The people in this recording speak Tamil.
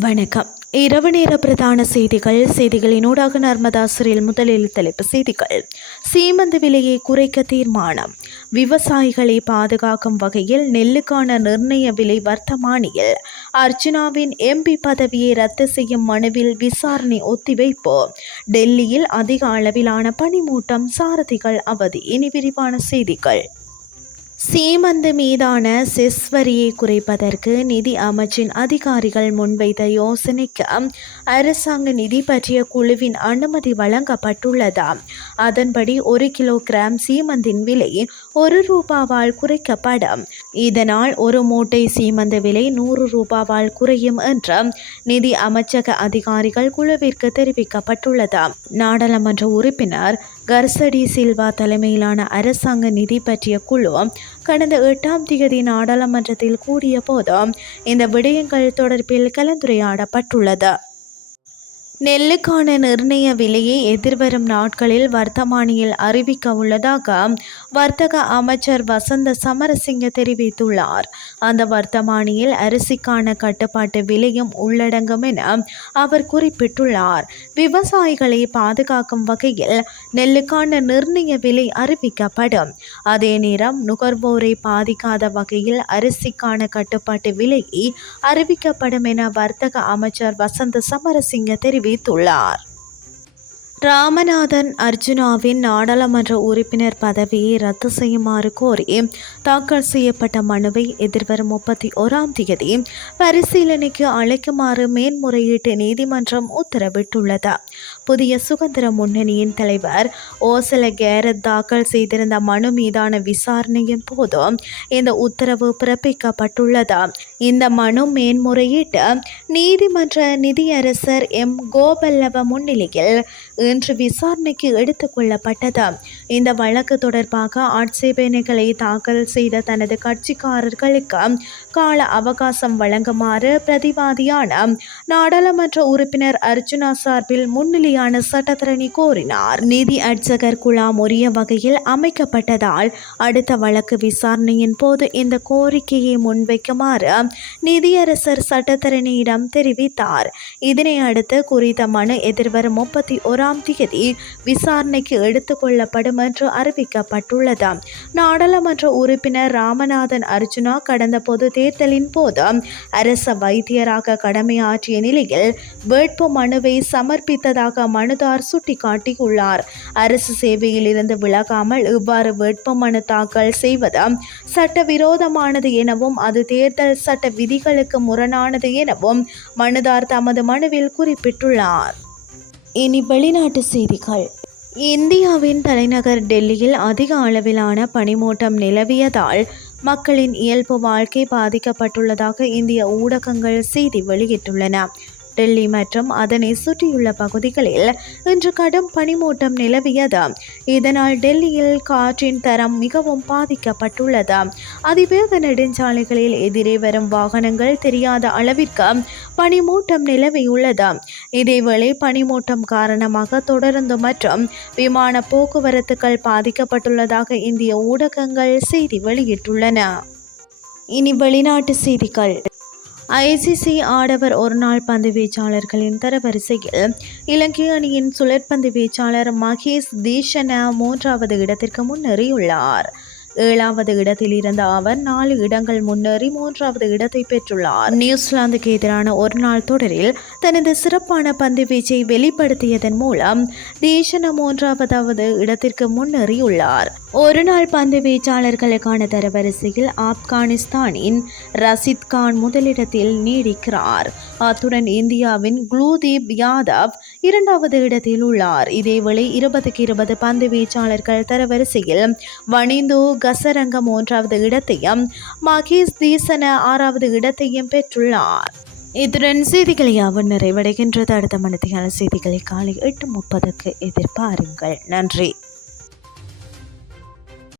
வணக்கம். இரவு நேர பிரதான செய்திகள். செய்திகளினூடாக நர்மதாசரில் முதலில் தலைப்பு செய்திகள். சீமந்து விலையை குறைக்க தீர்மானம். விவசாயிகளை பாதுகாக்கும் வகையில் நெல்லுக்கான நிர்ணய விலை வர்த்தமானியில் அர்ஜுனாவின் எம்பி பதவியை ரத்து செய்யும் மனுவில் விசாரணை ஒத்திவைப்பு. டெல்லியில் அதிக அளவிலான பனிமூட்டம் சாரதிகள் அவதி. இனி விரிவான செய்திகள். சீமந்து மீதான செஸ் வரியை குறைப்பதற்கு நிதி அமைச்சின் அதிகாரிகள் முன்வைத்த யோசனைக்கு அரசாங்க நிதி பற்றிய குழுவின் அனுமதி வழங்கப்பட்டுள்ளதாம். அதன்படி ஒரு கிலோகிராம் சீமந்தின் விலை ஒரு ரூபாவால் குறைக்கப்படும் இதனால் ஒரு மூட்டை சீமந்த விலை நூறு ரூபாவால் குறையும் என்று நிதி அமைச்சக அதிகாரிகள் குழுவிற்கு தெரிவிக்கப்பட்டுள்ளது. நாடாளுமன்ற உறுப்பினர் கர்சடி சில்வா தலைமையிலான அரசாங்க நிதி பற்றிய குழு கடந்த எட்டாம் தேதி நாடாளுமன்றத்தில் கூடிய போதும் இந்த விடயங்கள் தொடர்பில் கலந்துரையாடப்பட்டுள்ளது. நெல்லுக்கான நிர்ணய விலையை எதிர்வரும் நாட்களில் வர்த்தமானியில் அறிவிக்க உள்ளதாக வர்த்தக அமைச்சர் வசந்த சமரசிங்க தெரிவித்துள்ளார். அந்த வர்த்தமானியில் அரிசிக்கான கட்டுப்பாட்டு விலையும் உள்ளடங்கும் என அவர் குறிப்பிட்டுள்ளார். விவசாயிகளை பாதுகாக்கும் வகையில் நெல்லுக்கான நிர்ணய விலை அறிவிக்கப்படும். அதே நேரம் நுகர்வோரை பாதிக்காத வகையில் அரிசிக்கான கட்டுப்பாட்டு விலை அறிவிக்கப்படும் என வர்த்தக அமைச்சர் வசந்த சமரசிங்க தெரிவித்தார் தெரிவித்துள்ளார். ராமநாதன் அர்ஜுனாவின் நாடாளுமன்ற உறுப்பினர் பதவியை ரத்து செய்யுமாறு கோரி தாக்கல் செய்யப்பட்ட மனுவை எதிர்வரும் முப்பத்தி ஓராம் தேதி பரிசீலனைக்கு அழைக்குமாறு மேன்முறையீட்டு நீதிமன்றம் உத்தரவிட்டுள்ளது. புதிய சுதந்திர முன்னணியின் தலைவர் ஓசல கேரத் தாக்கல் செய்திருந்த மனு மீதான விசாரணையின் போது இந்த உத்தரவு பிறப்பிக்கப்பட்டுள்ளது. இந்த மனு மேன்முறையீட்டு நீதிமன்ற நிதியரசர் எம் கோபல்லவ முன்னிலையில் இன்று விசாரணைக்கு எடுத்துக் கொள்ளப்பட்டது. இந்த வழக்கு தொடர்பாக ஆட்சேபனைகளை தாக்கல் செய்த தனது கட்சிக்காரர்களுக்கு கால அவகாசம் வழங்குமாறு பிரதிவாதியான நாடாளுமன்ற உறுப்பினர் அர்ஜுனா சார்பில் முன்னிலையான சட்டத்தரணி கோரினார். நிதி அர்ச்சகர் குழாம் உரிய வகையில் அமைக்கப்பட்டதால் அடுத்த வழக்கு விசாரணையின் போது இந்த கோரிக்கையை முன்வைக்குமாறு நிதியரசர் சட்டத்தரணியிடம் தெரிவித்தார். இதனை அடுத்து குறித்த மனு எதிர்வரும் முப்பத்தி ஓராம் தேதி விசாரணைக்கு எடுத்துக்கொள்ளப்படும் என்று அறிவிக்கப்பட்டுள்ளது. நாடாளுமன்ற உறுப்பினர் ராமநாதன் அர்ஜுனா கடந்த பொது தேர்தலின் போது அரச வைத்தியராக கடமையாற்றிய நிலையில் வேட்பு மனுவை சமர்ப்பித்ததாக மனுதார் சுட்டிக்காட்டியுள்ளார். அரசு சேவையில் இருந்து விலகாமல் இவ்வாறு வேட்பு மனு தாக்கல் செய்வது சட்டவிரோதமானது எனவும் அது தேர்தல் சட்ட விதிகளுக்கு முரணானது எனவும் மனுதார் தமது மனுவில் குறிப்பிட்டுள்ளார். இனி வெளிநாட்டு செய்திகள். இந்தியாவின் தலைநகர் டெல்லியில் அதிக அளவிலான பனிமூட்டம் நிலவியதால் மக்களின் இயல்பு வாழ்க்கை பாதிக்கப்பட்டுள்ளதாக இந்திய ஊடகங்கள் செய்தி வெளியிட்டுள்ளன. டெல்லி மற்றும் அதனை சுற்றியுள்ள பகுதிகளில் இன்று கடும் பனிமூட்டம் நிலவியது. இதனால் டெல்லியில் காற்றின் தரம் மிகவும் பாதிக்கப்பட்டுள்ளது. அதிவேக நெடுஞ்சாலைகளில் எதிரே வரும் வாகனங்கள் தெரியாத அளவிற்கு பனிமூட்டம் நிலவியுள்ளது. இதேவேளை பனிமூட்டம் காரணமாக தொடர்ந்து மற்றும் விமான போக்குவரத்துகள் பாதிக்கப்பட்டுள்ளதாக இந்திய ஊடகங்கள் செய்தி வெளியிட்டுள்ளன. இனி வெளிநாட்டு செய்திகள். ஐசிசி ஆடவர் ஒருநாள் பந்து வீச்சாளர்களின் தரவரிசையில் இலங்கை அணியின் சுழற்பந்து வீச்சாளர் மகேஷ் தீஷன மூன்றாவது இடத்திற்கு முன்னேறியுள்ளார். ஏழாவது இடத்தில் இருந்த அவர் நாலு இடங்கள் முன்னேறி மூன்றாவது இடத்தை பெற்றுள்ளார். நியூசிலாந்துக்கு எதிரான ஒரு நாள் தொடரில் தனது சிறப்பான பந்து வீச்சை வெளிப்படுத்தியதன் மூலம் தேசன மூன்றாவதாவது இடத்திற்கு முன்னேறியுள்ளார். ஒரு நாள் பந்து வீச்சாளர்களுக்கான தரவரிசையில் ஆப்கானிஸ்தானின் ரசித் கான் முதலிடத்தில் நீடிக்கிறார். அத்துடன் இந்தியாவின் குலுதீப் யாதவ் இரண்டாவது இடத்தில் உள்ளார். இதேவேளை இருபதுக்கு இருபது பந்து வீச்சாளர்கள் தரவரிசையில் வனிந்து கசரங்க மூன்றாவது இடத்தையும் மகேஷ் தீசன ஆறாவது இடத்தையும் பெற்றுள்ளார். இத்துடன் செய்திகளை யாவும் நிறைவடைகின்றது. அடுத்த மனதியான செய்திகளை காலை எட்டு முப்பதுக்கு எதிர்பாருங்கள். நன்றி.